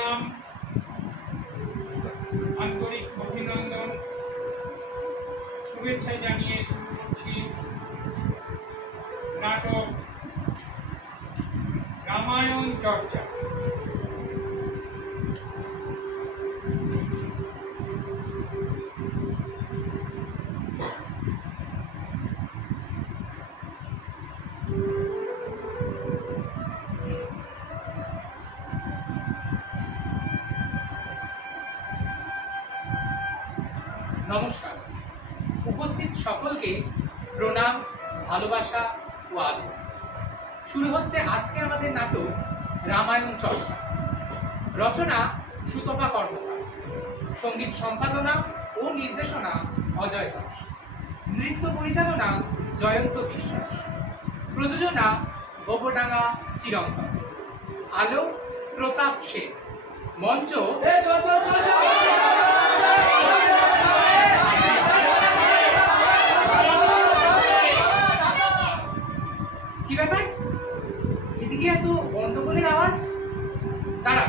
প্রণাম, আন্তরিক অভিনন্দন, শুভেচ্ছা জানিয়ে শুরু করছি নাটক রামায়ণ চর্চা। নমস্কার। উপস্থিত সকলকে প্রণাম, ভালোবাসা ও আদর। শুরু হচ্ছে আজকে আমাদের নাটক রামায়ণ চর্চা। রচনা সুতপা কর্মকার, সঙ্গীত সম্পাদনা ও নির্দেশনা অজয় দাস, নৃত্য পরিচালনা জয়ন্ত বিশ্বাস, প্রযোজনা গোবরডাঙ্গা চিরন্তন, আলো প্রতাপ সেন, মঞ্চ কি ব্যাপার, এদিকে এত গন্ডগোলের আওয়াজ? দাঁড়া,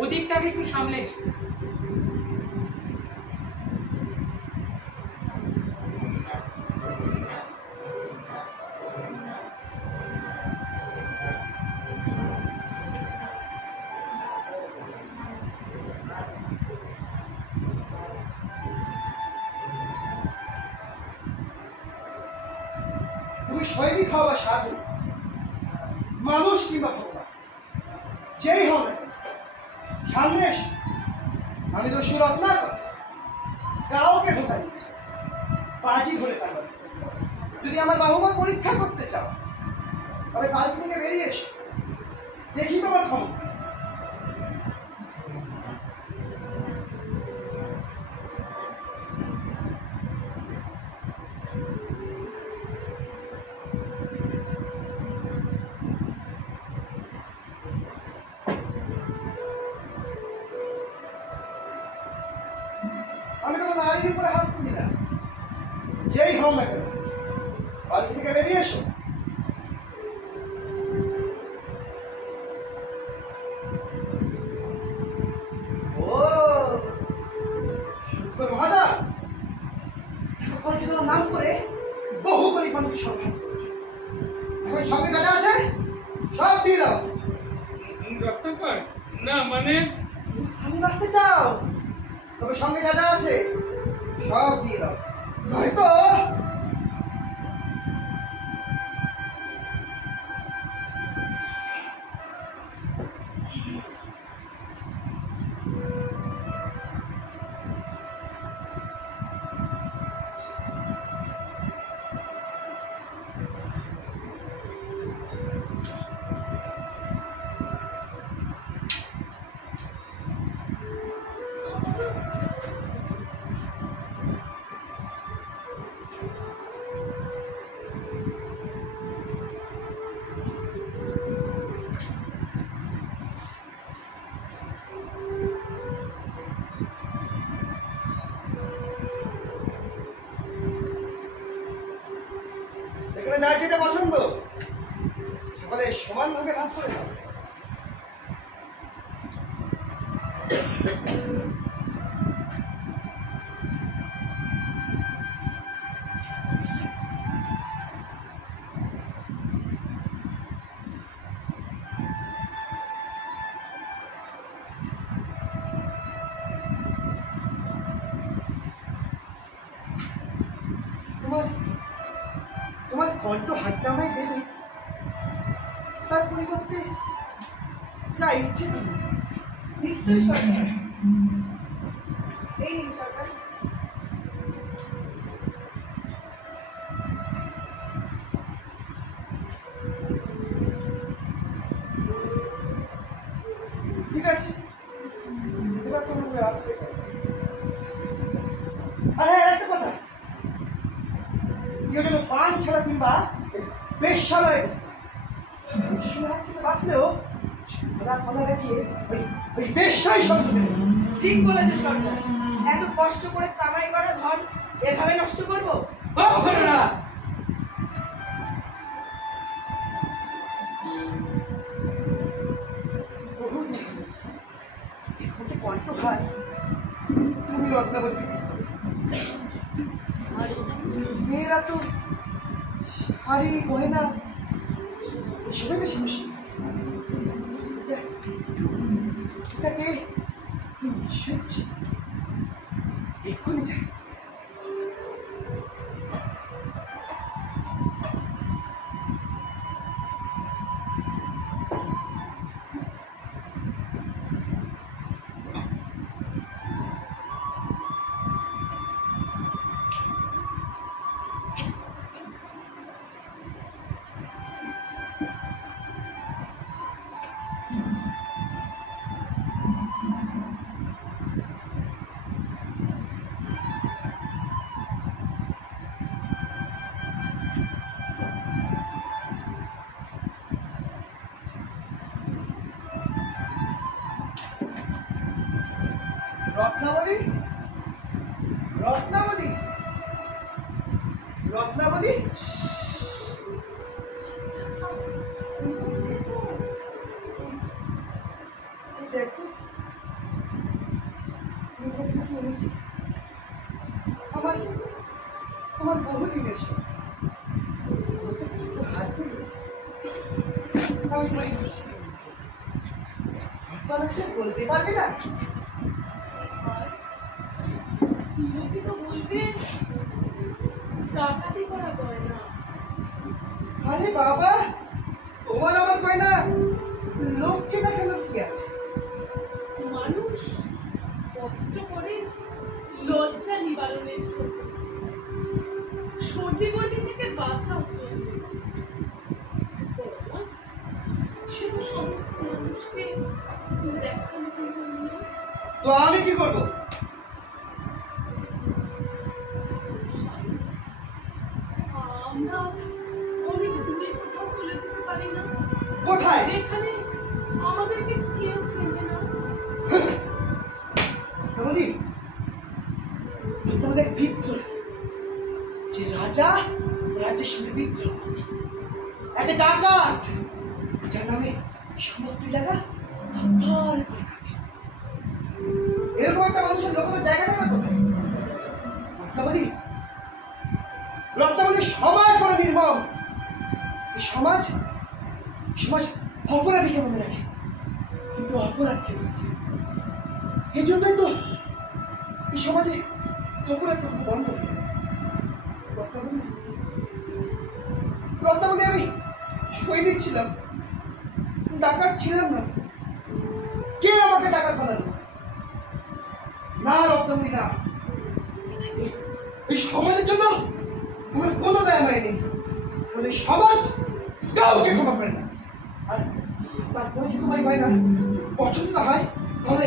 ওদিকটাকে একটু সামলে নি। তুমি সৈনিক হওয়া সাধু, মানুষ কিংবা ভগবান যেই হবে সামনে এসে আমি তো সুরত্নাকর কাউকে ধোকা দিচ্ছি, বাজি ধরে পারবে। যদি আমার বাহুবল পরীক্ষা করতে চাও তবে বাজি থেকে বেরিয়ে এসো, দেখি তোমার ক্ষমতা। আমি কোনো নারীর উপরে হাত তুলি না, যেই হও না কেন বাড়ি থেকে বেরিয়ে এসো। ও সত্য মহাজা, পরিচিত নাম করে বহু গরিব মানুষ সংসার করেছে। এখন সঙ্গে যা আছে সব দিয়ে দাও। রত্নাকর না, মানে তুমি বাঁচতে চাও তবে সঙ্গে যা আছে সব দিয়ে দাও, নয়তো এখানে যার যেটা পছন্দ সকালে সমান ভাগে ভাগ করে দাও। তোমার কণ্ঠ হাতটা আমায় দেবে, তার পরিবর্তে যা ইচ্ছে তুমি। নিশ্চয়ই সরকার, এই নিন সরকার। ঠিক আছে, এবার তোমার আসতে পারো। আর হ্যাঁ, একটা কথা, কেউ যেন পান ছাড়া কিংবা বেশ্যালয়ে শিশুর হাত থেকে বাঁচলেও কথা দেখিয়ে ওই বেশ্যাই সঙ্গে দেবে। ঠিক বলেছে সরকার, এত কষ্ট করে কামাই করা ধন এভাবে নষ্ট করবো? কখনো না। কণ্ঠহার তুমি রত্নাবতী। মেয়েরা তো শাড়ি গয়না এসবে বেশি খুশি। এটা পেয়ে নিশ্চয়ই খুশি। এক্ষুনি যাই। রত্নাবলী, রত্নাবলী, রত্নাবলী, দেখো কি এনেছি। আমার আমার বহুদিনের শখ। হাত দিলে আমি বলি বলতে পারবে না। লোকে তো বলবে ডাকাতি করা গয়না। আরে বাবা, তোমার আমার গয়না লোককে দেখানো কি আছে? মানুষ কষ্ট করে লজ্জা নিবারণের জন্য, সর্দি গর্মি থেকে বাঁচাও চলবে। সে তো সমস্ত মানুষকে দেখানোর জন্য। তো আমি কি করবো? আমরা অনেক দূরে কোথাও চলে যেতে পারি না? কোথায়? যেখানে আমাদেরকে কেউ চেনে না। রত্নাবলী, তোমাদের বিদ্রোহ, যে রাজা রাজ্যের সঙ্গে বিদ্রোহ করছে, একটা ডাকাত যার নামে সমস্ত জায়গা থরথর করে কাঁপে। এরকম একটা মানুষের লোকের জায়গা নেই না কোথায়? রত্নাবলী, রত্নাবলী, সমাজ বড় নির্মম। এই সমাজ সমাজ অপরাধীকে মনে রাখে, কিন্তু অপরাধকে বলছে। এই জন্যই তো এই সমাজে অপরাধ কখনো বন্ধ হবে না। রত্নাবলী, রত্নাবলী, আমি সৈনিক ছিলাম, ডাকাত ছিলাম না। কে আমাকে ডাকাত বানালো? না রত্নাবলী, না। এই সমাজের জন্য আমার কোনো দয়া মায় নেই। এই সমাজ কাউকে ক্ষমা করে না। আর তারপরে যদি তোমার গয়না পছন্দ না হয়, তাহলে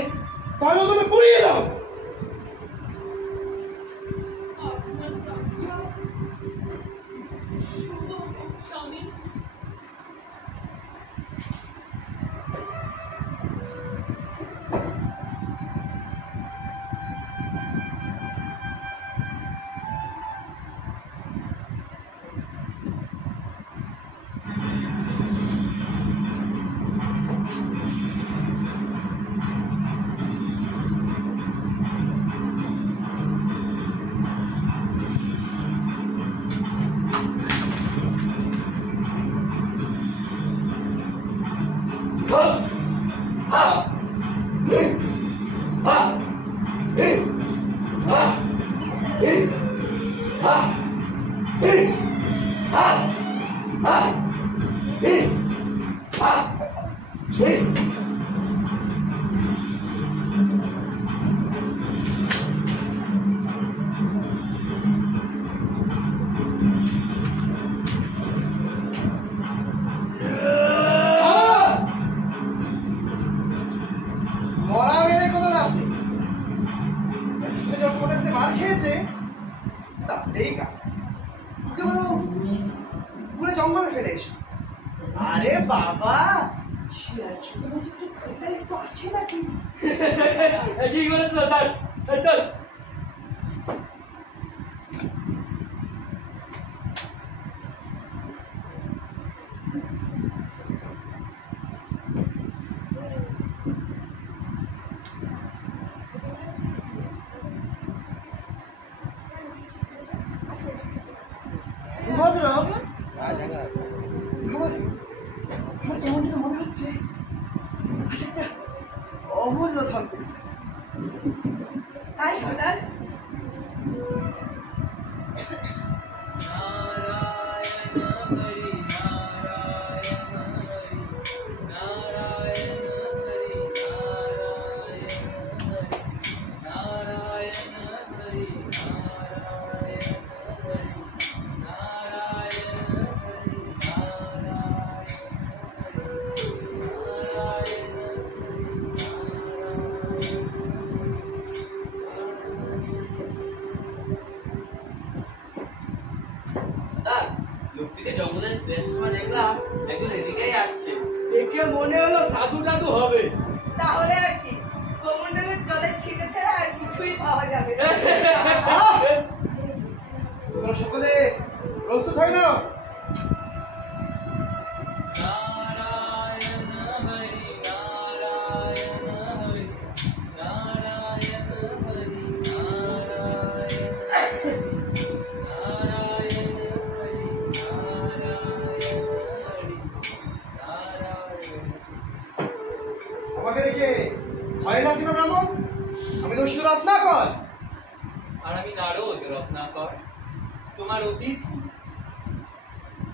তাহলে তুমি পুড়িয়ে দাও। আপনার যাত্রা শুভ হোক, স্বামী। জঙ্গলে ফেলে এসো। আরে বাবা, তো আছে নাকি? ঠিক বলেছো স্যার, স্যার। রাজপুত্র আমার কেমন যেন মনে হচ্ছে আচ্ছা একটা অমূল্য ধন পেয়েছে। তাই সর্দার? লোকটিকে জঙ্গলের বেশ সময় দেখলাম একজন এদিকেই আসছে। দেখে মনে হলো সাধু টাধু হবে। তাহলে আর কি, কমণ্ডলের জলের ছিটে ছাড়া আর কিছুই পাওয়া যাবে না। তোমরা সকলে প্রস্তুত হয় না? আমাকে দেখে ভয় লাগছিল ব্রাহ্মণ? আমি দস্যু রত্নাকর। আর আমি নারদ রত্নাকর, তোমার অতিথি।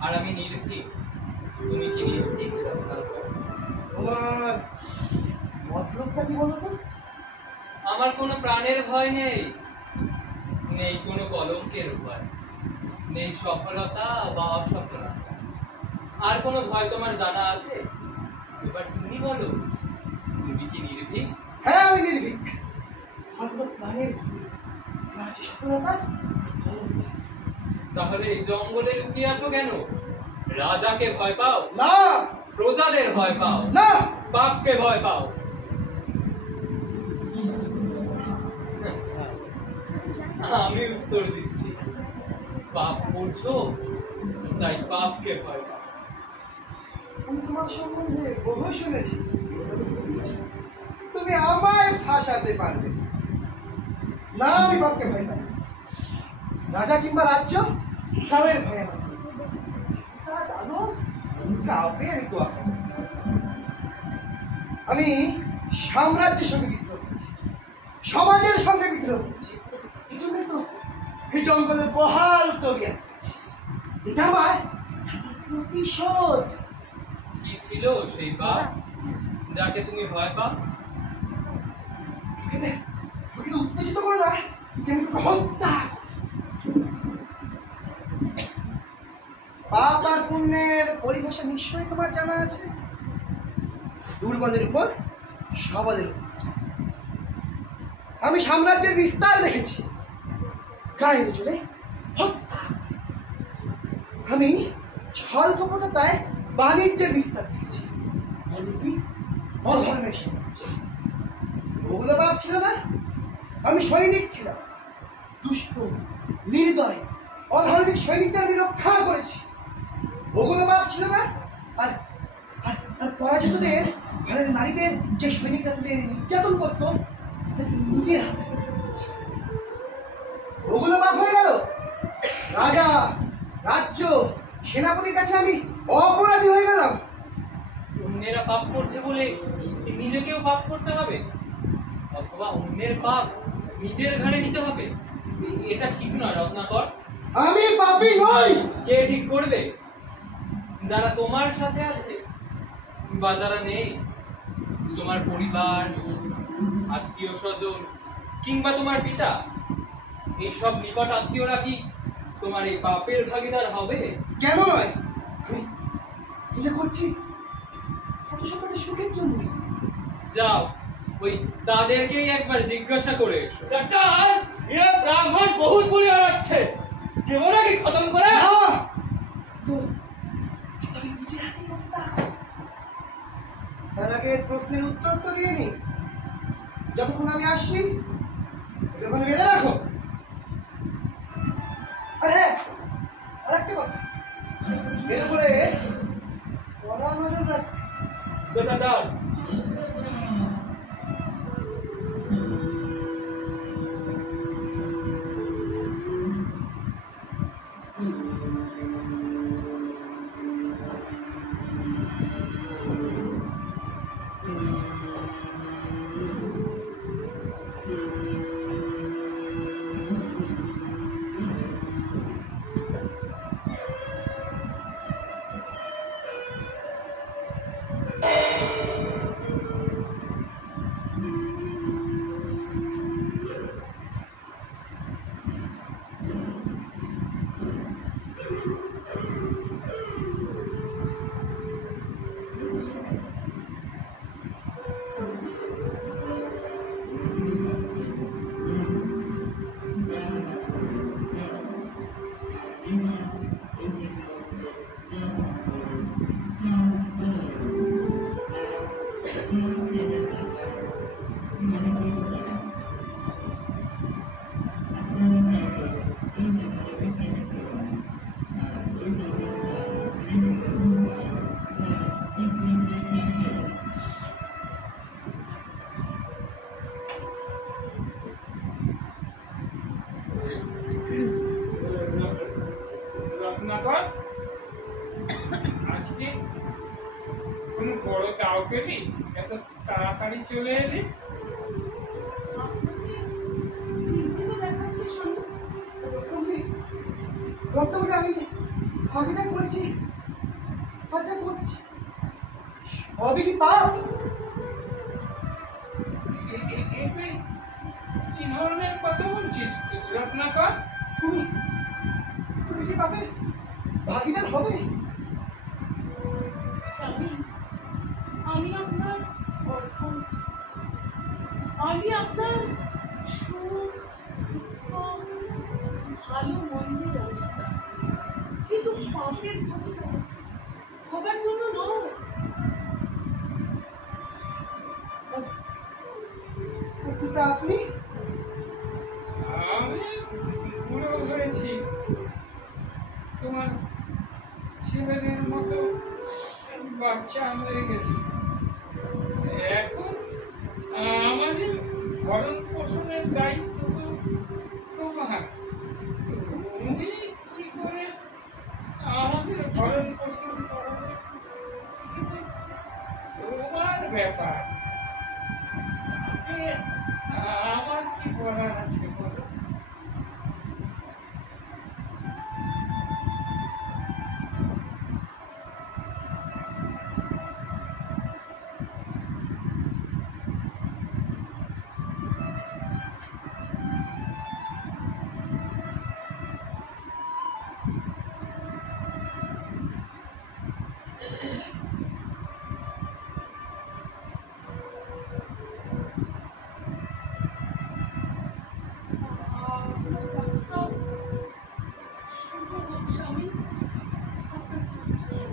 আর আমি নির্ভীক, তুমি কি নির্ভীক রত্নাকর? তোমার মতলবটা কি বলো তো? আমার কোনো প্রাণের ভয় নেই, নেই কোনো কলঙ্কের ভয়, নেই সফলতা বা অসফলতা। আর কোনো ভয় তোমার জানা আছে? এবার তুমি বলো, তুমি কি নির্ভীক? হ্যাঁ আমি নির্ভীক। আমার কোনো প্রাণের আছে সফলতা। তাহলে এই জঙ্গলে লুকিয়ে আছো কেন? রাজাকে ভয় পাও? না প্রজাদের ভয় পাও? না পাপকে ভয় পাও? আমি উত্তর দিচ্ছি, পাপ করছো তাই পাপকে ভয় পাও। আমি তোমার সম্বন্ধে বহু শুনেছি, তুমি আমায় ফাঁসাতে পারবে না। আমি বাপকে ভয় পাই, রাজা কিংবা রাজ্য কাউয়ের ভয় আমার নেই। তা জানো, কাউকে আমি তো আমি সাম্রাজ্যের সঙ্গে বিদ্রোহ করছি, সমাজের সঙ্গে বিদ্রোহ করছি। এই জন্য তো এই জঙ্গলে বহাল তরিয়া করছি। এটা আমার প্রতিশোধ। কি ছিল সেই পাপ যাকে তুমি ভয় পাও? আমাকে উত্তেজিত করো না যে আমি তোকে হত্যা করি। পাপ আর পুণ্যের পরিভাষা নিশ্চয়ই তোমার জানা আছে। দুর্বলের উপর সবলের উপর। আমি সাম্রাজ্যের বিস্তার দেখেছি, গায়ে জোরে হত্যা। আমি ছল কপটতায় বাণিজ্যের বিস্তার দেখেছি, অনীতি অধর্মের সমাজ। ওগুলো পাপ ছিল না? আমি সৈনিক ছিলাম, দুষ্ট নির্দয় অধার্মিক সৈনিকদের আমি রক্ষা করেছি। ওগুলো পাপ ছিল না? আর আর পরাজিতদের ঘরের নারীদের যে সৈনিকরা তাদের নির্যাতন করতো তাদেরকে নিজের হাতে ওগুলো পাপ হয়ে গেল। রাজা রাজ্য সেনাপতির কাছে আমি অপরাধী হয়ে গেলাম। অন্যেরা পাপ করছে বলে নিজেকেও পাপ করতে হবে, অথবা অন্যের পাপ নিজের ঘাড়ে নিতে হবে? এটা ঠিক নয় রত্নাকর। আমি পাপী নই। কে ঠিক করবে? যারা তোমার সাথে আছে বা যারা নেই, তোমার পরিবার, আত্মীয় স্বজন কিংবা তোমার পিতা, এইসব নিকট আত্মীয়রা কি তোমার এই পাপের ভাগীদার হবে? কেন নয়? আমি যা করছি এত সব তাদের সুখের জন্য। যাও, ওই তাদেরকেই একবার জিজ্ঞাসা করে এসো। সর্দার, এ ব্রাহ্মণ বহুত বলে বেড়াচ্ছে, দেব নাকি খতম করে? না, তো আমি নিজের হাতেই হত্যা করি। তার আগে প্রশ্নের উত্তর তো দিয়ে নি। যতক্ষণ আমি আসছি ততক্ষণ বেঁধে রাখো। আর হ্যাঁ, আর একটা কথা, এর উপরে কড়া নজর রাখবে। সর্দার, এত তাড়াতাড়ি চলে এলি? আপনাকে চিন্তিত দেখাচ্ছে স্বামী। রক্তবতী আমি ভাগিদার করেছি, আচ্ছা করছি, সবই কি পাপ? তুই কি ধরনের কথা বলছিস রত্নাকর? তুমি তুমি কি পাপে ভাগিদার হবে? স্বামী, আমি আপনার অর্পণ, আমি আপনার সুখ দুঃখ ভালো মন্দের অবস্থা, কিন্তু পাপের ভাগিদার হবার জন্য নয়। পিতা আপনি? আমি বুড়ো হয়েছি, তোমার ছেলেদের মতো বাচ্চা হয়ে গেছে। এখন আমাদের ভরণ পোষণের দায়িত্ব তো তোমার। তুমি কি করে আমাদের ভরণ পোষণ করাবে তোমার ব্যাপার। আমার কি বলার আছে বলো? যাত্রা শুভ হোক স্বামী, আপনার যাত্রা শুভ।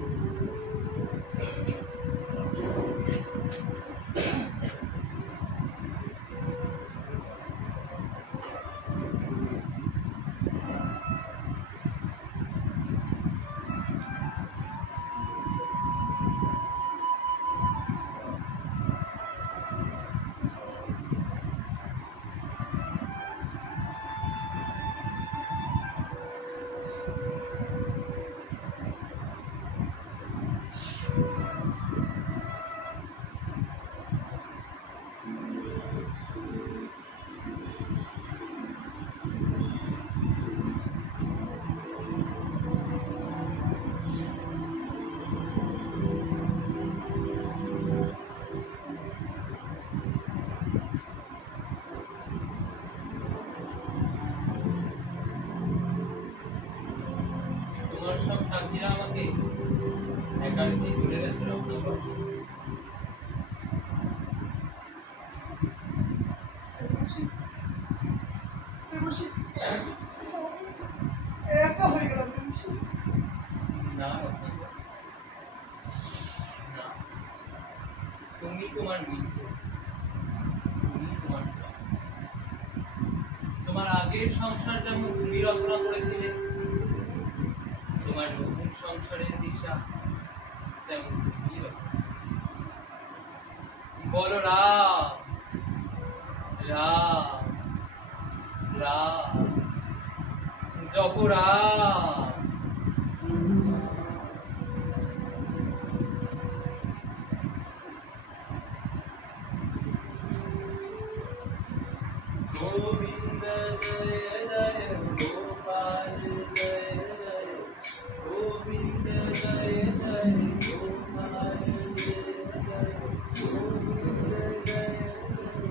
তোমার সব সাথীরা আমাকে একা রেখে চলে গেছে রত্নাকর। একা হয়ে গেলাম দেবশ্রী। না রত্নাকর, না, তুমি তোমার মিত্র, তুমি তোমার সব। তোমার আগের সংসার যেমন তুমি রচনা করেছিলে, তোমার নতুন সংসারের দিশা তেমন তুমি রচনা। বলো রাম রাম রাম, জপ রাম। गोविंद जय जय गोपाल जय जय, गोविंद जय जय गोपाल जय जय, गोविंद जय जय।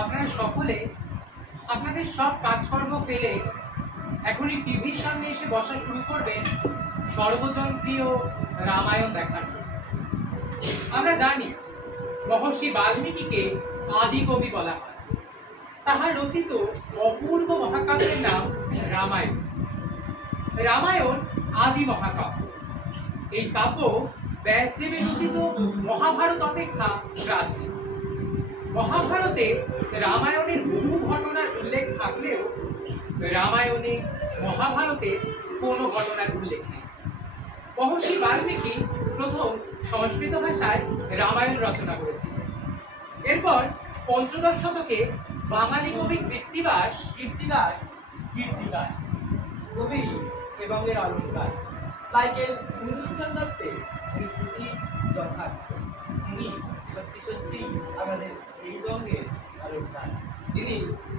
আপনারা সকলে আপনাদের সব কাজকর্ম ফেলে এখনই টিভির সামনে এসে বসা শুরু করবেন সর্বজনপ্রিয় রামায়ণ দেখার জন্য। আমরা জানি মহর্ষি বাল্মীকিকে আদি কবি বলা হয়। তাহার রচিত অপূর্ব মহাকাব্যের নাম রামায়ণ। রামায়ণ আদি মহাকাব্য। এই কাব্য ব্যাসদেবের রচিত মহাভারত অপেক্ষা প্রাচীন। মহাভারতে রামায়ণের বহু ঘটনার উল্লেখ থাকলেও রামায়ণে মহাভারতে কোনো ঘটনার উল্লেখ নেই। মহর্ষি বাল্মীকি প্রথম সংস্কৃত ভাষায় রামায়ণ রচনা করেছিলেন। এরপর পঞ্চদশ শতকে বাঙালি কবি কীর্তিবাস কবি এবং এর অলঙ্কার মাইকেল মধুসূদন দত্তের এই স্মৃতি যথার্থ। তিনি সত্যি সত্যি আমাদের এই বঙ্গের অলঙ্কার। তিনি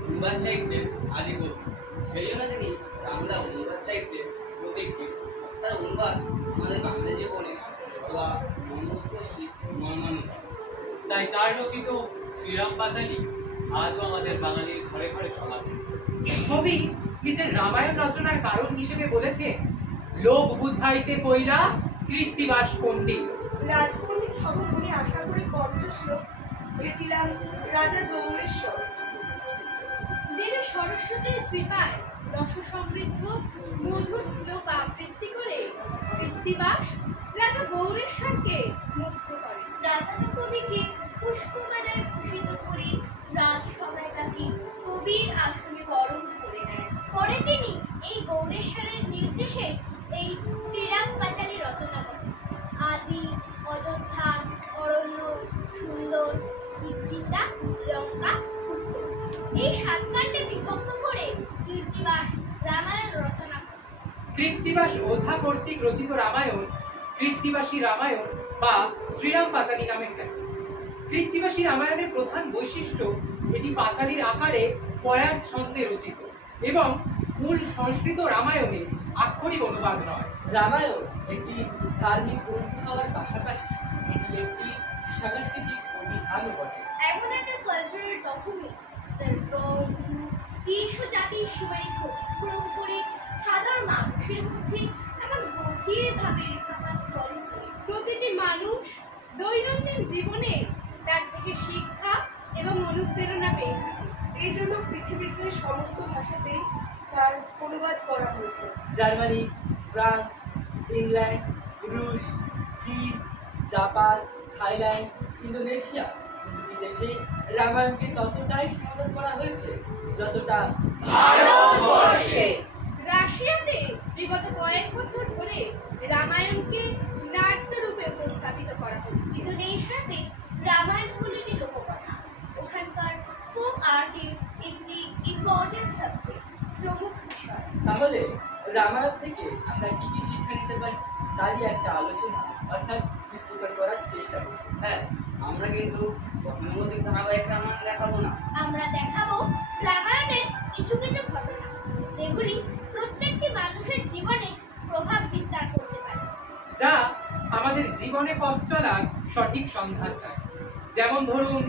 অনুবাদ সাহিত্যের আদি কবি, সেই জন্য তিনি বাংলা অনুবাদ সাহিত্যের প্রতীক। তার অনুবাদ আমাদের বাংলা জীবনে সদা মনস্পর্শী মর্মান্বিত। তাই তার রচিত শ্রীরাম পাঁচালী আজও আমাদের বাঙালির ঘরে ঘরে সমাধি। কবি নিজের রামায়ণ রচনার কারণ হিসেবে বলেছে, লোক বুঝাইতে কইলা কৃত্তিবাস পণ্ডিত। রাজপণ্ডিত হব বলে আশা করে পঞ্চশ্লোক ভেটিলাম রাজা গৌরেশ্বর। দেবী সরস্বতীর কৃপায় রস সমৃদ্ধ মধুর শ্লোক আবৃত্তি করে কৃত্তিবাস রাজা গৌরেশ্বরকে মুগ্ধ করে। রাজা কবিকে পুষ্পমালায় ভূষিত করে রাজসভায় তাকে কবির আসনে বরণ করে নেন। পরে তিনি এই গৌরেশ্বরের নির্দেশে এই শ্রীরাম পাঁচালী রচনা করেন। আদি, অযোধ্যা, অরণ্য, সুন্দর, কিষ্কিন্ধা, লঙ্কা, উত্তর, এই সাত কাণ্ডে বিভক্ত করে কীর্তিবাস রামায়ণ রচনা করেন। কৃত্তিবাস ওঝা কর্তৃক রচিত রামায়ণ কৃত্তিবাসী রামায়ণ বা শ্রীরাম পাঁচালী নামে খ্যাত। কৃত্তিবাসী রামায়ণের প্রধান বৈশিষ্ট্য এটি পাঁচালীর আকারে কয়ার ছন্দে রচিত এবং মূল সংস্কৃত রামায়ণে আক্ষরিক অনুবাদ নয়। রামায়ণ একটি ধার্মিক গ্রন্থ হওয়ার পাশাপাশি এটি একটি সাংস্কৃতিক অভিধানও বটে। এমন একটা কালচারাল ডকুমেন্ট যার রং, দেশ ও জাতির সীমারেখা অতিক্রম করে সাধারণ মানুষের মধ্যে এমন গভীরভাবে রেখাপাত করেছে। প্রতিটি মানুষ দৈনন্দিন জীবনে তার থেকে শিক্ষা এবং অনুপ্রেরণা পেয়ে থাকে। এই জন্য পৃথিবীতে সমস্ত ভাষাতেই তার অনুবাদ করা হয়েছে। জার্মানি, ফ্রান্স, ইংল্যান্ড, রুশ, চীন, জাপান, থাইল্যান্ড, ইন্দোনেশিয়া প্রভৃতি দেশে রামায়ণকে ততটাই সমাদর করা হয়েছে যতটা ভারতবর্ষে। রাশিয়াতে বিগত কয়েক বছর ধরে রামায়ণকে নাট্যরূপে উপস্থাপিত করা হচ্ছে। ইন্দোনেশিয়াতে রামায়ণ হল একটি লোককথা। ওখানকার ফোক আর্টের একটি ইম্পর্টেন্ট সাবজেক্ট, প্রমুখ বিষয়। তাহলে রামায়ণ থেকে আমরা কি কি শিক্ষা নিতে পারি তারই একটা আলোচনা অর্থাৎ বিশ্লেষণ করার চেষ্টা করি। হ্যাঁ, আমরা কিন্তু গতানুগতিক ধারাবাহিক রামায়ণ দেখাবো না। আমরা দেখাবো রামায়ণের কিছু কিছু ঘটনা যেগুলি প্রত্যেকটি মানুষের জীবনে প্রভাব বিস্তার করতে পারে, যা আমাদের জীবনে পথ চলার সঠিক সন্ধান দেয়। যেমন ধরুন,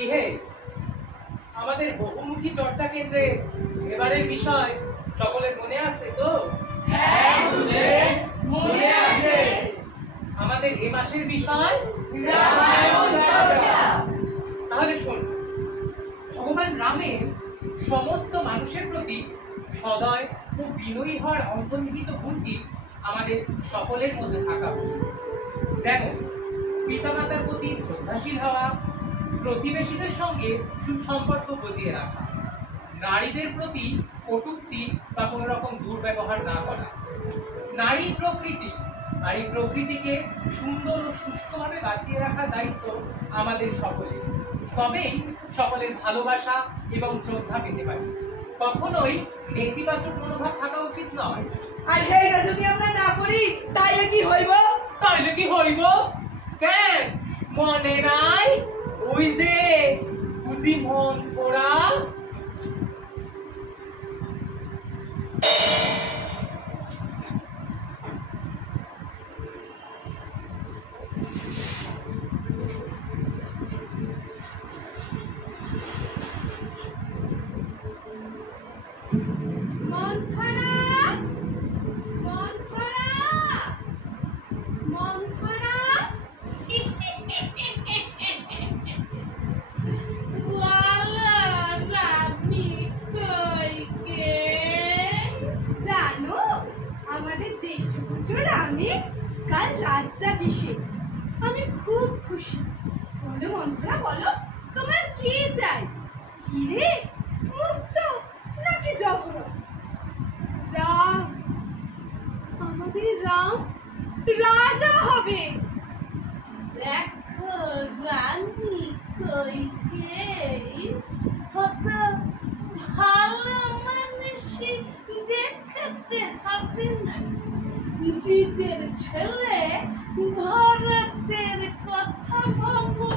কি হে, আমাদের বহুমুখী চর্চা কেন্দ্রে এবারের বিষয় সকলের মনে আছে তো? হ্যাঁ হুজুর, মনে আছে। আমাদের এ মাসের বিষয় রামায়ণ চর্চা। তাহলে শোন, ভগবান রামের সমস্ত মানুষের প্রতি সদয় ও বিনয়ী হওয়ার অন্তর্নিহিত গুণটি আমাদের সকলের মধ্যে থাকা উচিত। যেমন পিতামাতার প্রতি শ্রদ্ধাশীল হওয়া, প্রতিবেশীদের সঙ্গে সুসম্পর্ক বজিয়ে রাখা, নারীদের প্রতি কটূক্তি বা কোনো রকম দুর্ব্যবহার না করা, নারী প্রকৃতিকে সুন্দর ও সুষ্ঠুভাবে বাঁচিয়ে রাখার দায়িত্ব আমাদের সকলের। তবেই সকলের ভালোবাসা এবং শ্রদ্ধা পেতে পারি। কখনোই নেতিবাচক মনোভাব থাকা উচিত নয়। আর সেইটা যদি আমরা না করি তাইলে কি হইব? তাইলে কি হইব? কেন মনে নাই ওই যে বুঝি মন পোড়া? মন্থরা, মন্থরা, মন্থরা। জানো, আমাদের জ্যেষ্ঠ পুত্র রামের কাল রাজ্যাভিষেক। আমি খুব খুশি। বলো মন্থরা, বলো তোমার কি চাই? হিরে, মুক্ত নাকি জহরত? রাম, আমাদের রাম রাজা হবে। দেখো রানী কইকেয়ী কত ভালো মানুষই দেখাতে হবে না। নিজের ছেলে ভরতের কথা ভাবো।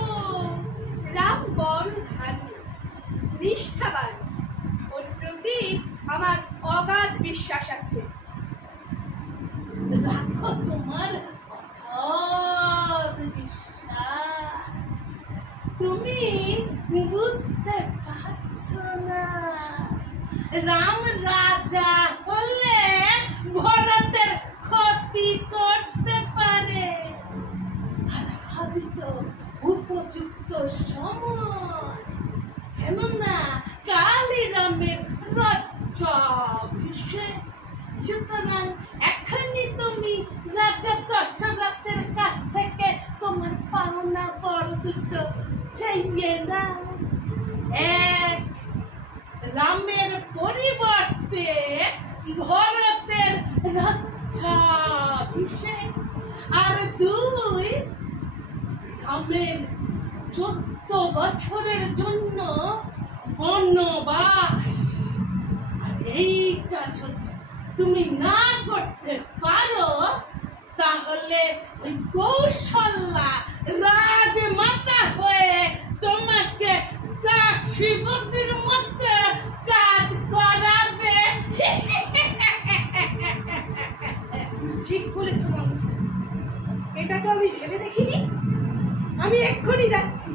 রাম বড় ধার্মিক, নিষ্ঠাবান। ওর প্রতি আমার অগাধ বিশ্বাস আছে। রাখো তোমার অগাধ বিশ্বাস। তুমি বুঝতে পারছো না, রাম রাজা হলে ভরতের ক্ষতি করতে পারে। আর আজ তো উপযুক্ত সময়, কেননা কালী রামের রাজ্যাভিষেক। সুতরাং এখনই তুমি রাজা দশরথের কাছ থেকে তোমার পাওনা বড় দুটো চাইয়ে নাও। এক, রামের পরিবর্তে ভরতের রাজ্যাভিষেক। আর দুই, রামের 14 বছরের জন্য বনবাস। আর এইটা যদি তুমি না করতে পারো, তাহলে ওই কৌশল্যা রাজমাতা হয়ে তোমাকে দাসীবতীর মতো কাজ করাবে। ঠিক বলেছ বন্ধু, এটা তো আমি ভেবে দেখিনি। আমি এক্ষুনি যাচ্ছি।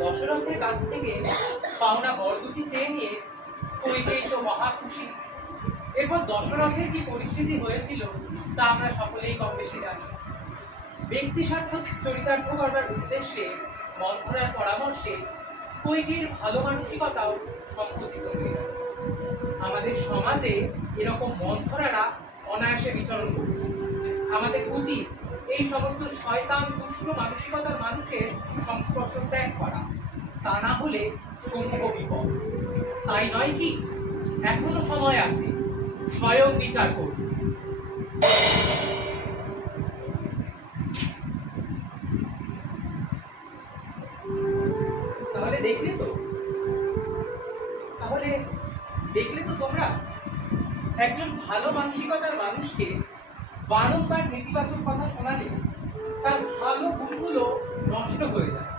দশরথের কাছ থেকে পাওনা বড় দুটি চেয়ে নিয়ে কইকেয়ী তো মহা খুশি। এরপর দশরথের কি পরিস্থিতি হয়েছিল তা আমরা সকলেই কম বেশি জানি। ব্যক্তি স্বার্থ চরিতার্থ করবার উদ্দেশ্যে মন্থরার পরামর্শে কইকেয়ীর ভালো মানসিকতাও সংকুচিত হয়ে গেল। আমাদের সমাজে এরকম মন্থরারা অনায়াসে বিচরণ করছে। আমাদের উচিত এই সমস্ত শয়তান দুষ্ট মানসিকতার মানুষের সংস্পর্শ ত্যাগ করা, তা না হলে সমূহ বিপদ। তাই নয় কি? এখনো সময় আছে, স্বয়ং বিচার করুন। তাহলে দেখলে তো তোমরা, একজন ভালো মানসিকতার মানুষকে বারংবার নেতিবাচক কথা শোনালে তার ভালো গুণগুলো নষ্ট হয়ে যায়।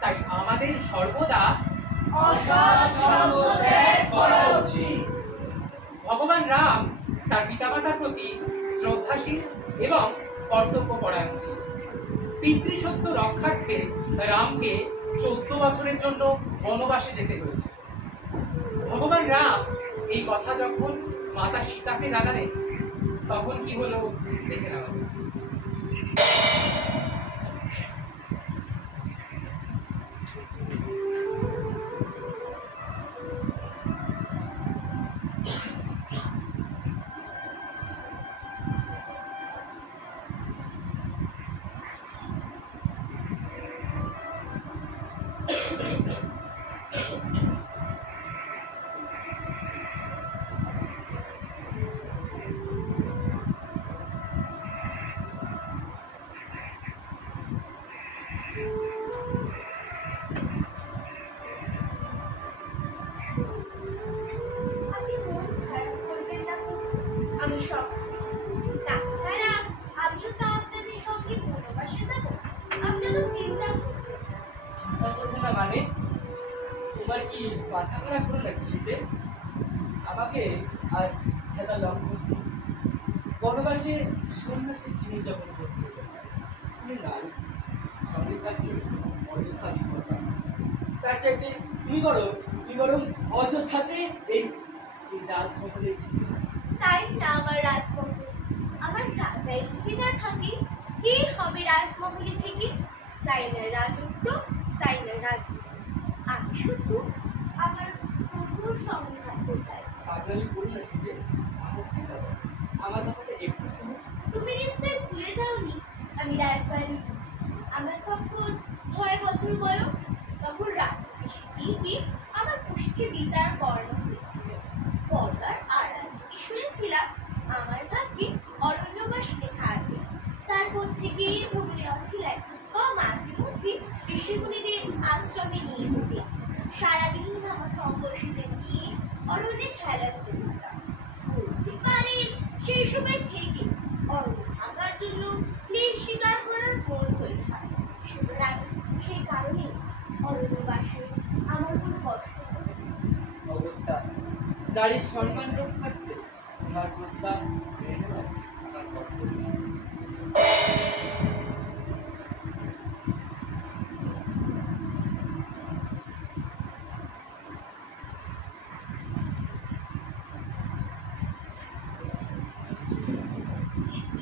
তাই আমাদের সর্বদা অসৎ সঙ্গ ত্যাগ করা উচিত। ভগবান রাম তার পিতামাতার প্রতি শ্রদ্ধাশীল এবং কর্তব্যপরায়ণ ছিল। পিতৃসত্য রক্ষার্থে রামকে 14 বছরের জন্য বনবাসে যেতে হয়েছে। ভগবান রাম এই কথা যখন মাতা সীতাকে জানালেন, তখন কি হলো দেখে নেওয়া যাক। আপনি মন খারাপ করবেন না তো, আমি সব শুনেছি। তাছাড়া আমিও তো আপনাদের সঙ্গে বনবাসে যাব, আপনারা চিন্তা করবেন না। চিন্তা করবো না মানে? তোমার কি মাথা খারাপ করে নাকি শীতে? আমাকে আজ একটা লক্ষ্য দিই। বনবাসে সন্ন্যাসীর জিনিস যখন করতে হতে পারে, তুমি নারী সঙ্গে থাকলে অযথা বিপদ হয়। তার চাইতে তুমি বরং অযথাতে এই রাজমহলে চাই না আমার রাজমহল। আমার রাজাই যদি না থাকে, কে হবে রাজমহলে থেকে? চাই না রাজত্ব, চাই না রাজনীতি। আমি শুধু আমার প্রভুর সঙ্গে থাকতে চাই। পাগলামি করি না শীতে, আমার কথাটা একটু শুনো। তুমি নিশ্চয়ই ভুলে যাওনি আমি রাজবাড়ি। আমার যখন 6 বছর বয়স, তখন রাজকে আমার পুষ্টি বিচার করানো হয়েছিল। পর্দার আড়াল থেকে শুনেছিলাম আমার ভাগ্যে অরণ্যবাস লেখা আছে। তারপর থেকে ভ্রমণে অছিলায় বা মাঝে মধ্যে ঋষিমুনিদের আশ্রমে নিয়ে যেতে। সারাদিন আমার সমবয়সীদের নিয়ে অরণ্যে খেলাধুলো করতাম। বলতে পারেন সেই সময় থেকে অরণ্য থাকার জন্য ক্লেশ স্বীকার করার মন তৈরি হয়। সুতরাং সেই কারণে অরণ্যবাসে আমার কোনো কষ্ট হবে না। অগত্যা নারীর সম্মান রক্ষার্থে তোমার প্রস্তাব মেনে নেওয়া আমার কর্তব্য।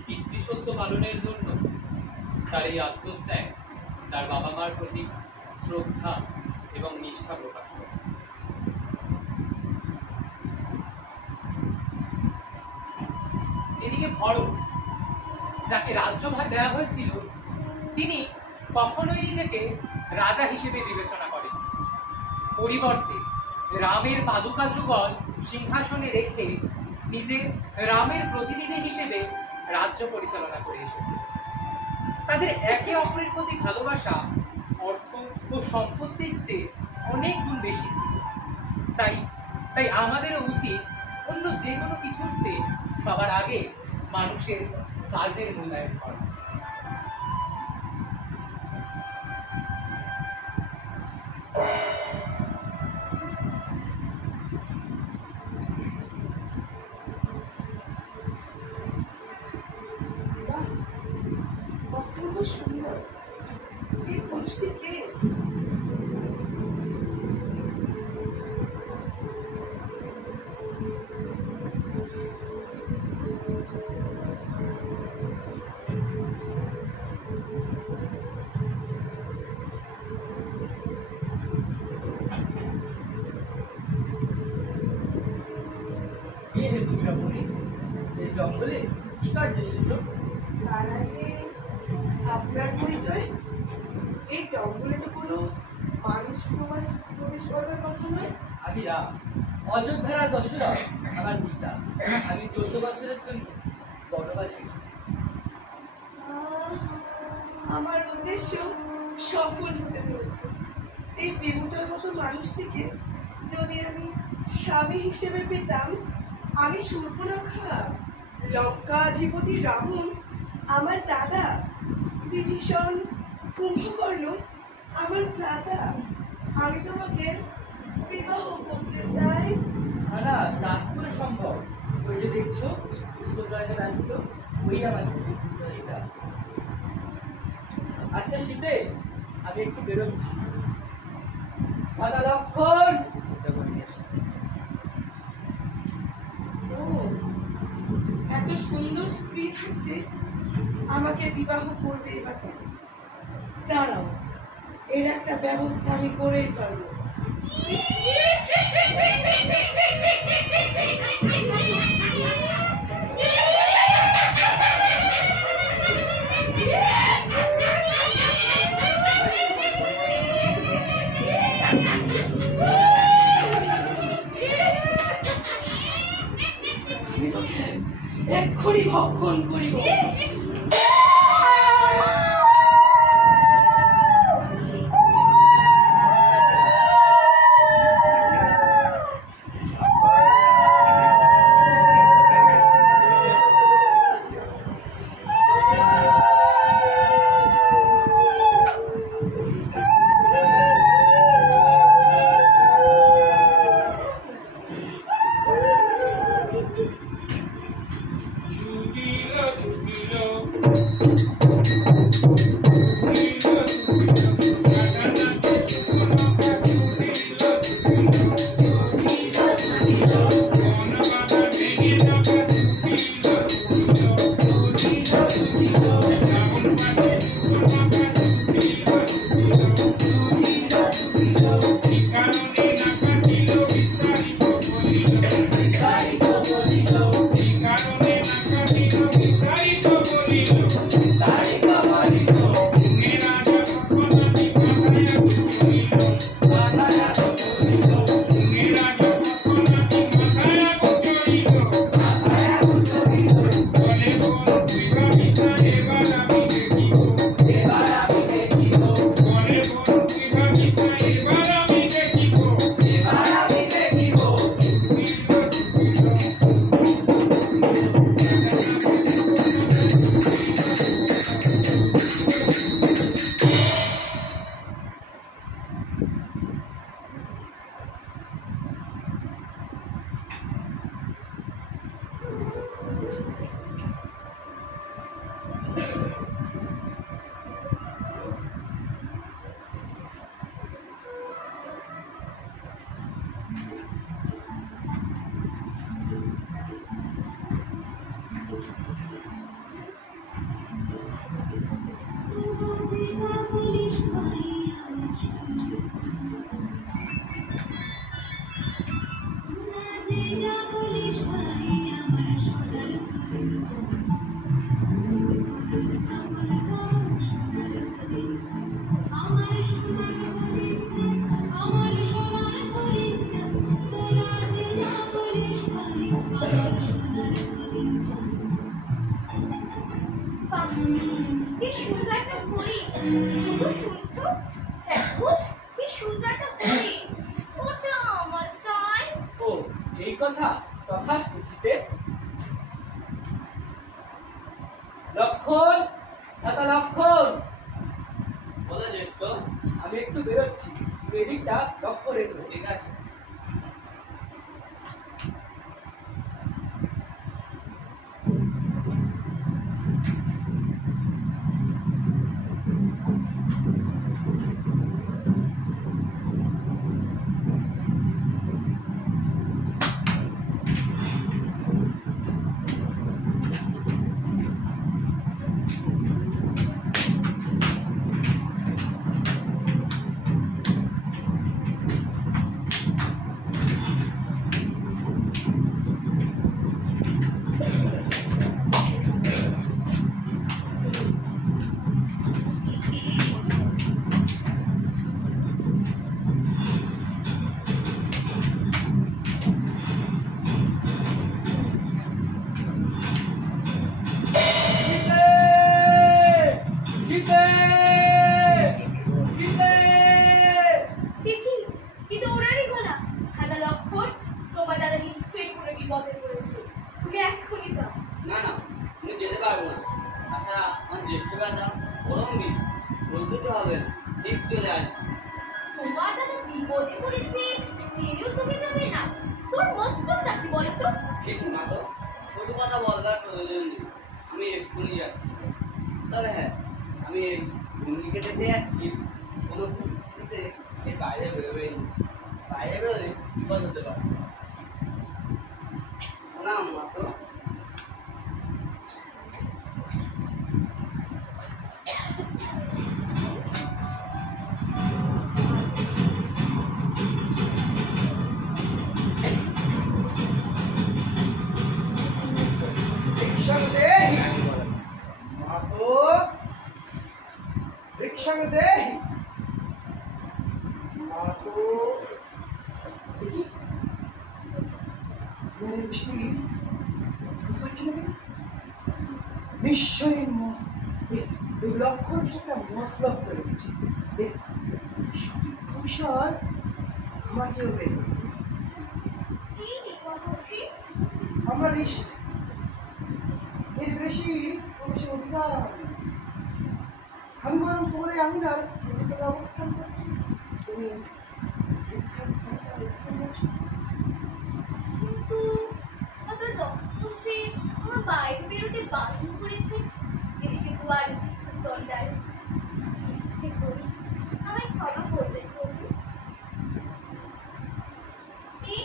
পিতৃসত্য পালনের জন্য তার এই আত্মত্যাগ তার বাবা মার প্রতি শ্রদ্ধা এবং নিষ্ঠা প্রকাশ করে। এদিকে ভরত, যাকে রাজ্যভার দেওয়া হয়েছিল, তিনি কখনোই নিজেকে রাজা হিসেবে বিবেচনা করেন। পরিবর্তে রামের পাদুকা যুগল সিংহাসনে রেখে নিজে রামের প্রতিনিধি হিসেবে রাজ্য পরিচালনা করে এসেছে। তাদের একে অপরের প্রতি ভালোবাসা অর্থ ও সম্পত্তির চেয়ে অনেক গুণ বেশি ছিল। তাই আমাদেরও উচিত অন্য যে কোনো কিছুর চেয়ে সবার আগে মানুষের কাজের মূল্যায়ন করা। অপূর্ব সুন্দর। এই পুরুষটি কে? কে হে তুমি রমণী? এই জঙ্গলে কি কাজে এসেছো? তার আগে আপনার পরিচয়? এই জঙ্গলে তো কোনো মানুষ প্রবেশ করবার কথা নয়। আমি রাম, অযোধ্যার দশরথ আমার পিতা। আমি 14 বছরের জন্য বনবাসে এসেছি। আমার উদ্দেশ্য সফল হতে চলেছে। এই দেবতার মতো মানুষটিকে যদি আমি স্বামী হিসেবে পেতাম, আমি শূর্পণখা, লঙ্কাধিপতি রাবণ, আমার দাদা, বিভীষণ, কুম্ভকর্ণ আমার ভ্রাতা, আমি তোমাকে বিবাহ করতে চাই। না, তা কি করে সম্ভব? ওই যে দেখছো পুষ্পচয়নে ব্যস্ত, ওই আমার সীতা। আচ্ছা শীতে, আমি একটু বেরোচ্ছি। দাদা লক্ষণ, ও, এত সুন্দর স্ত্রী থাকতে আমাকে বিবাহ করবে বা কেন? দাঁড়াও, এর একটা ব্যবস্থা আমি করেই ছাড়বো। এক্ষুনি ভক্ষণ করিব। কি সুন্দর একটা বই, তুমি শুনছো? দেখো কি সুন্দর একটা বই, ওটা আমার চাই। ও এই কথা, তথাস্তু শীতে। লক্ষণ, ছাতা লক্ষণ, বলো জ্যেষ্ঠ। আমি একটু বেরোচ্ছি, তুমি এদিকটা লক্ষ্য রেখো। ঠিক আছে। তোমার দাদা বিপদে পড়েছে, ছি মা তো কত কথা বলবার প্রয়োজন নেই, আমি এক্ষুনি যাচ্ছি। তবে হ্যাঁ, আমি এই ঘূর্ণি কেটে যাচ্ছি, কোনো পরিস্থিতিতে এর বাইরে বেরোবেই না। বাইরে বেরোলে বিপদ হতে পারে না মা তো। নিশ্চয়ই এই লক্ষণ একটা মতলব করে দিচ্ছে। সঠিক কৌশল আমাকেও দেবে। আমরা ঋষি, এর বেশি অধিকার আমার নেই। আমি বরং তোমার এই আঙিনার অবস্থান করছি, তুমি কিন্তু হঠাৎ হচ্ছে আমার বাইরে বেরোতে বাসন করেছে, এদিকে দুয়ার দরজায় ইচ্ছে করি আমায় ক্ষমা করবেন প্রভু। এই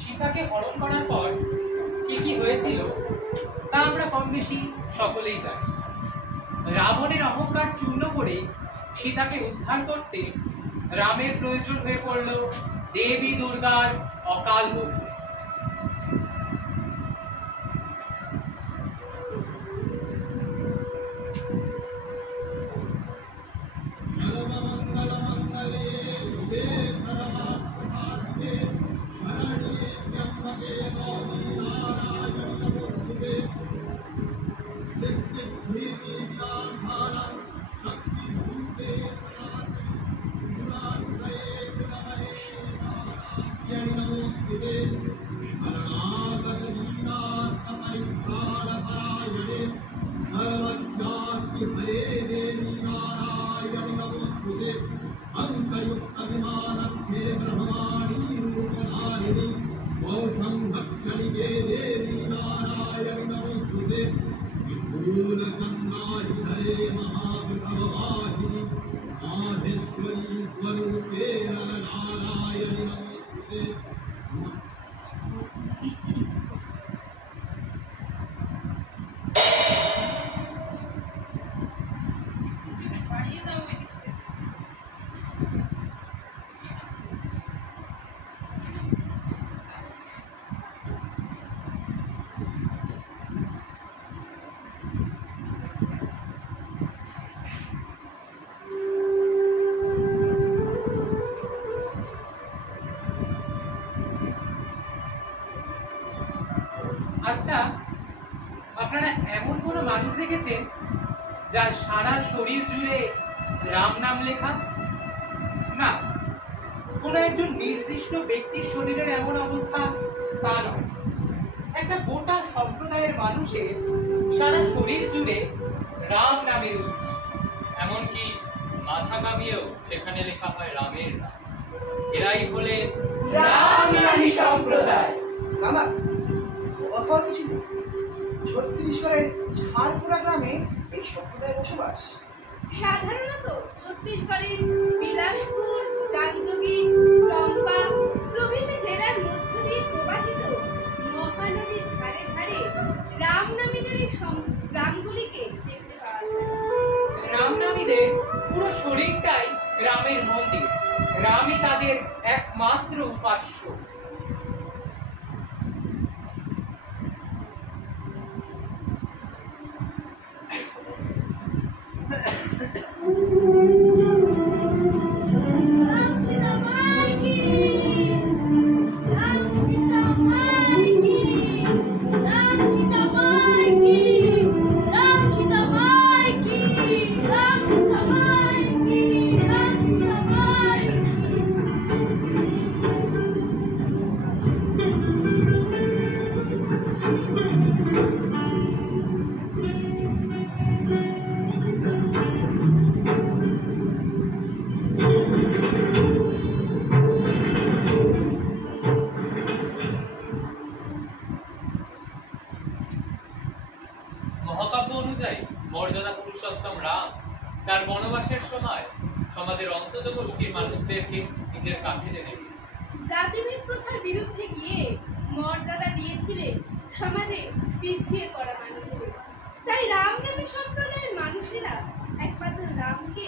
সীতাকে হরণ করার পর কি কি হয়েছিল তা আমরা কম বেশি সকলেই জানি। রাবণের অহংকার চূর্ণ করে সীতাকে উদ্ধার করতে রামের প্রয়োজন হয়ে পড়ল দেবী দুর্গার অকাল মৃত্যু। আচ্ছা, আপনারা এমন কোন মানুষ দেখেছেন যার সারা শরীর জুড়ে রাম নাম লেখা? না, কোন একজন নির্দিষ্ট ব্যক্তির শরীরের এমন অবস্থা তা নয়। একটা গোটা সম্প্রদায়ের মানুষের সারা শরীর জুড়ে রাম নামের উল্লেখ। এমনকি মাথা কামিয়েও সেখানে লেখা হয় রামের নাম। এরাই হলে রামনামী সম্প্রদায়। না না, অবাক হওয়ার কিছু নেই। ছত্তিশগড়ের ঝাড়পুরা গ্রামে এই সম্প্রদায়ের বসবাস। সাধারণত ছত্তিশগড়ের বিলাসপুর, জাংজগি, চম্পা প্রভৃতি জেলার মধ্য দিয়ে প্রবাহিত মহানদীর ধারে ধারে রামনামীদের এই গ্রামগুলিকে দেখতে পাওয়া যায়। রামনামীদের পুরো পুরো শরীরটাই রামের মন্দির। রামই তাদের একমাত্র উপাস্য। মহাকাব্য অনুযায়ী মর্যাদা পুরুষোত্তম রাম তার বনবাসের সময় সমাজের অন্তত গোষ্ঠীর মানুষদেরকে নিজের কাছে টেনে নিয়েছে। জাতিভেদ প্রথার বিরুদ্ধে গিয়ে মর্যাদা দিয়েছিলেন সমাজে পিছিয়ে পড়া মানুষদের। তাই রামনামী সম্প্রদায়ের মানুষেরা একমাত্র রামকে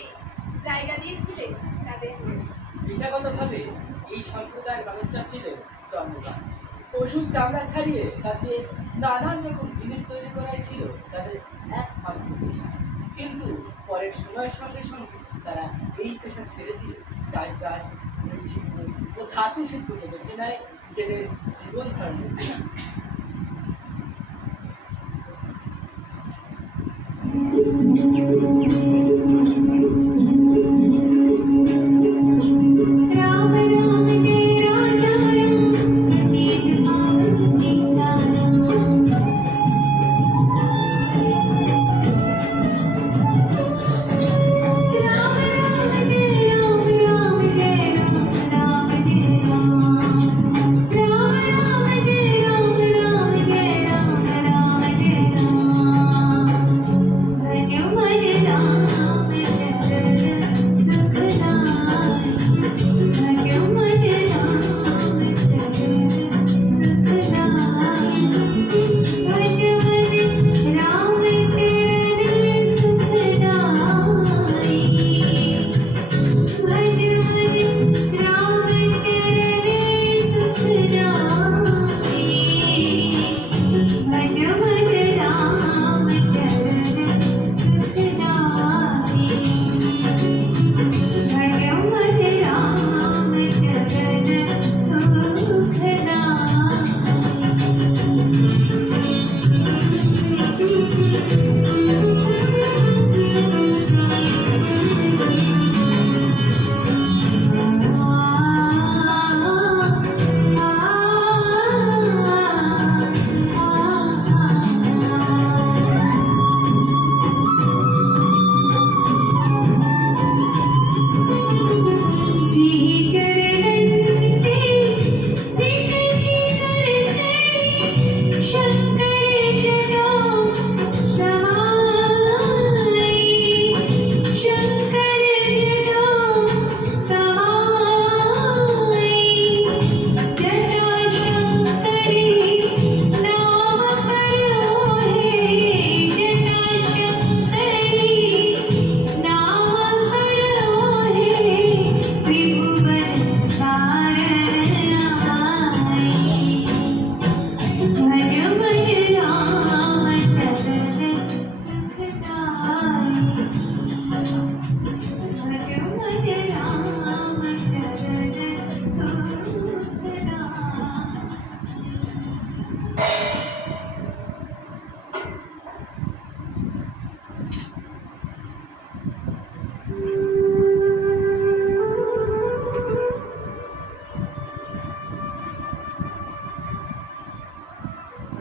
জায়গা দিয়েছিলেন তাদের মনে। পেশাগতভাবে এই সম্প্রদায়ের মানুষটা ছিল চর্মকার। পশুর চামড়া ছাড়িয়ে তাতে নানান রকম জিনিস তৈরি করাই ছিল তাদের একমাত্র পেশা। কিন্তু পরের সময়ের সঙ্গে সঙ্গে তারা এই পেশা ছেড়ে দিয়ে চাষবাস, শিল্প ও ধাতু শিল্পকে বেছে নেয় নিজেদের জীবন ধারণের জন্য।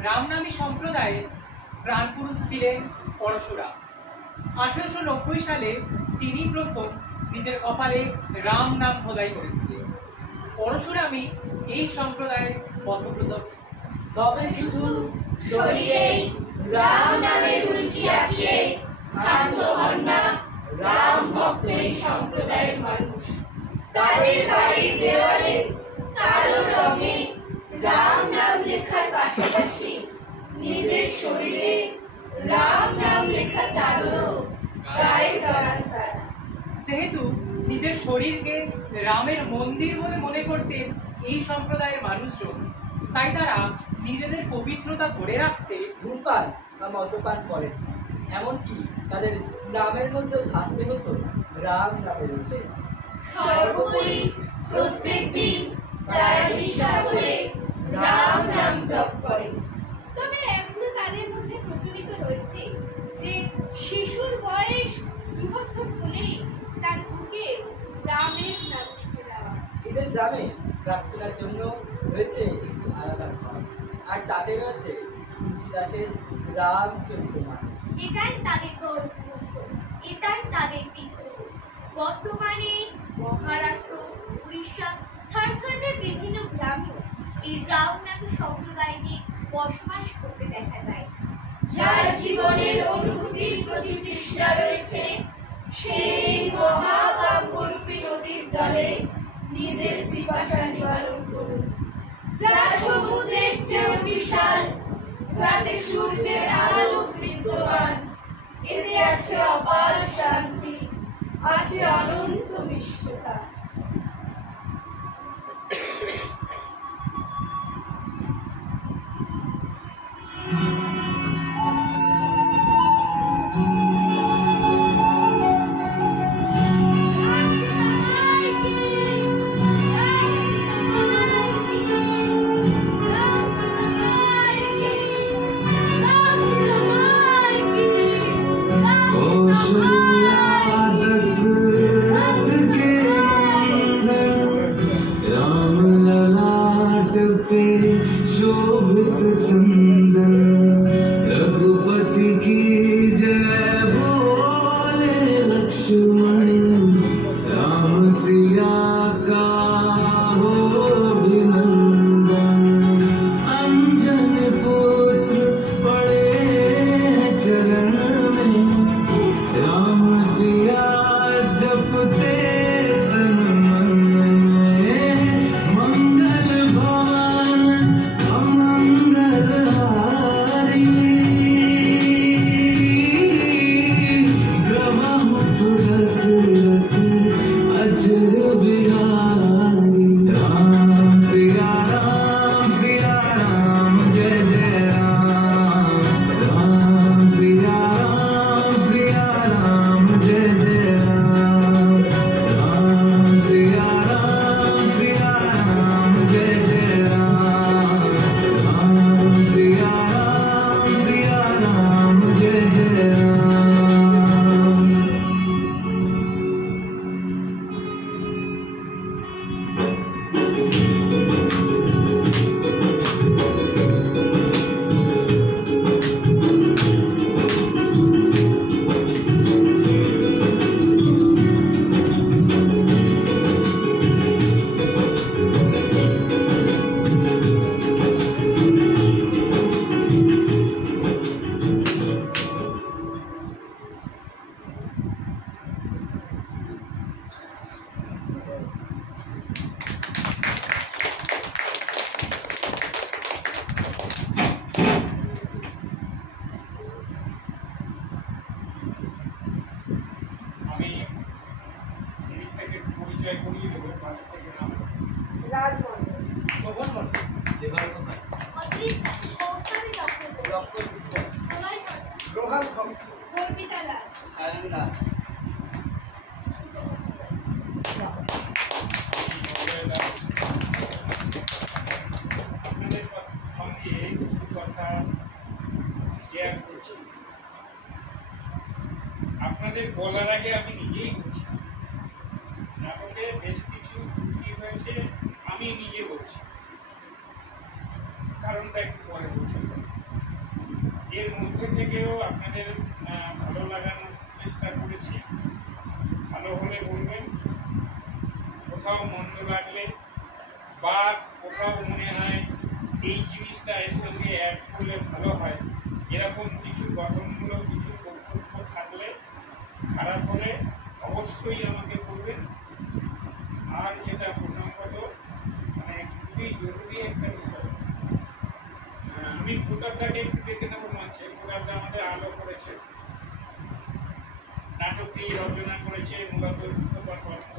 রামনামী সম্প্রদায়ের প্রাণপুরুষ ছিলেন পরশুরাম। 1890 সালে তিনি প্রথম নিজের কপালে রাম নাম খোদাই করেছিলেন। পরশুরামই এই সম্প্রদায়ের পথপ্রদর্শক। তবে শুধু শরীরেই রাম নামের উল্কি আঁকিয়ে ক্ষান্ত হন না রাম ভক্তের সম্প্রদায়ের মানুষ। তাদের বাড়ির দেওয়ালে কালো রঙে রাম নাম লেখার পাশাপাশি নিজের শরীরে রাম নাম লেখা চাদরও গায়ে জড়ান তারা, যেহেতু নিজের শরীরকে রামের মন্দির বলে মনে করতেন এই সম্প্রদায়ের মানুষজন, তাই তারা নিজেদের পবিত্রতা ধরে রাখতে ধূমপান বা মদ্যপান করেন। এমনকি তাদের নামের মধ্যে থাকতে হতো রাম নামের উল্লেখ। সর্বোপরি প্রত্যেক দিন তারা নিষ্ঠা করে রাম নাম জপ করে। তবে এখনো তাদের মধ্যে প্রচলিত রয়েছে যে শিশুর বয়স 2 বছর হলেই তার বুকে রামের নাম লিখে দেওয়া। এদের গ্রামে প্রার্থনার জন্য রয়েছে একটি আলাদা ঘর, আর তাতে রয়েছে তুলসীদাসের রামচরিতমানস। এটাই তাদের গর্বগ্রন্থ, এটাই তাদের বিগ্রহ। বর্তমানে মহারাষ্ট্র, উড়িষ্যা, ঝাড়খণ্ডের বিভিন্ন গ্রামেও এই রাম নামী সম্প্রদায় নিয়ে বসবাস করতে দেখা যায়। যার জীবনের অনুভূতির প্রতি তৃষ্ণা রয়েছে, সেই মহাকাব্যরূপী নদীর জলে নিজের পিপাসা নিবারণ করুন। যা সমুদ্রের চেয়েও বিশাল, যাতে সূর্যের আলো বিদ্যমান। এতে আছে অপার শান্তি, আছে অনন্ত মিষ্টতা। রাজমন্ডল, শোভন মন্ডল, দেবাঙ্গপাল, অদ্রিজ দাস, কৌস্তভী চক্রবর্তী, লক্ষণ বিশ্বাস, প্রলয় সরকার, রোহান ভক্ত, গর্বিতা দাস, সায়ন দাস। আপনাদের সঙ্গে কিছু কথা শেয়ার করছি। আপনাদের বলার আগে আমি নিজেই বলছি, নাটকে বেশ কিছু ত্রুটি হয়েছে, আমি নিজে বলছি, কারণটা একটু পরে বলছি। এর মধ্যে থেকেও আপনাদের ভালো লাগানোর চেষ্টা করেছি। ভালো হলে বলবেন, কোথাও মন্দ লাগলে বা কোথাও মনে হয় এই জিনিসটা এর সঙ্গে অ্যাড করলে ভালো হয়, এরকম কিছু গঠনমূলক কিছু বক্তব্য থাকলে, খারাপ হলে অবশ্যই আমাকে বলবেন। আর যেটা প্রসঙ্গত মানে খুবই জরুরি একটা বিষয়, আমি ভোটারটাকে একটু দেখে নেবো মঞ্চে। ভোটারটা আমাদের আলো করেছে, নাটকটি রচনা করেছে মূলত সুখকর কর্ম।